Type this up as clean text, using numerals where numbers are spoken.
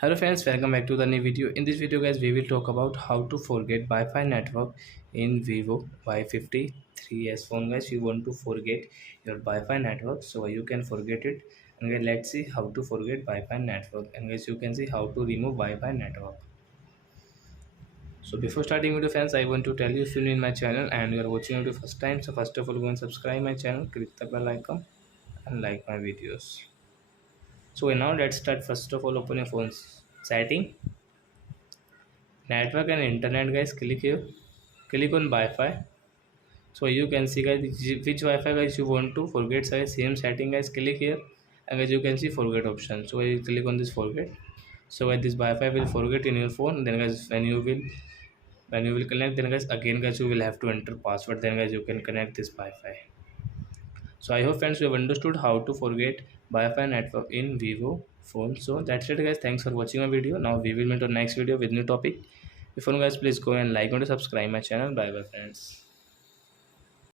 Hello friends, welcome back to the new video. In this video guys, we will talk about how to forget Wi-Fi network in Vivo Y53s phone guys. You want to forget your Wi-Fi network, so you can forget it. And guys, let's see how to forget Wi-Fi network. And guys, you can see how to remove Wi-Fi network. So before starting video friends, I want to tell you, if you're new in my channel and you are watching video first time, so first of all go and subscribe my channel, click the bell icon and like my videos. So now let's start. First of all, open your phone's setting, network and internet guys. Click here, click on Wi-Fi. So you can see guys which Wi-Fi guys you want to forget. Guys, same setting guys, click here, and guys you can see forget option. So you click on this forget. So guys this Wi-Fi will forget in your phone. Then guys when you will connect, then guys again guys you will have to enter password. Then guys you can connect this Wi-Fi. So I hope friends you have understood how to forget Wi-Fi network in Vivo phone. So that's it guys. Thanks for watching my video. Now we will meet on next video with new topic. Before guys, please go and like and subscribe my channel. Bye bye friends.